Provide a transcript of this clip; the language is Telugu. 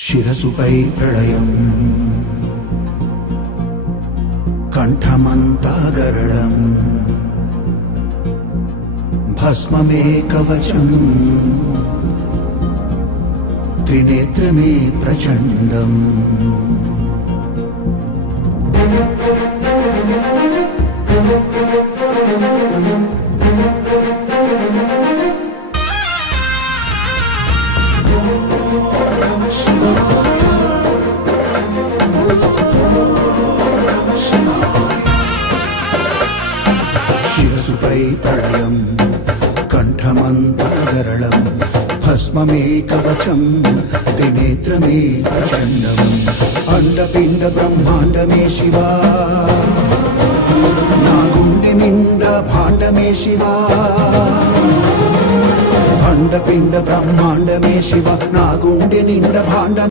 శిరసుపై ప్రళయం కంఠమంతా గరళం భస్మమే కవచం త్రినేత్రమే ప్రచండం శిరసుపై ప్రళయం కంఠమంతా గరళం భస్మమే కవచం త్రినేత్రమే ప్రచండం అండపిండ బ్రహ్మాండమే శివా నా గుండె నిండా భాండమే శివా అండపిండ బ్రహ్మాండమే శివ నా గుండె నిండా భాండ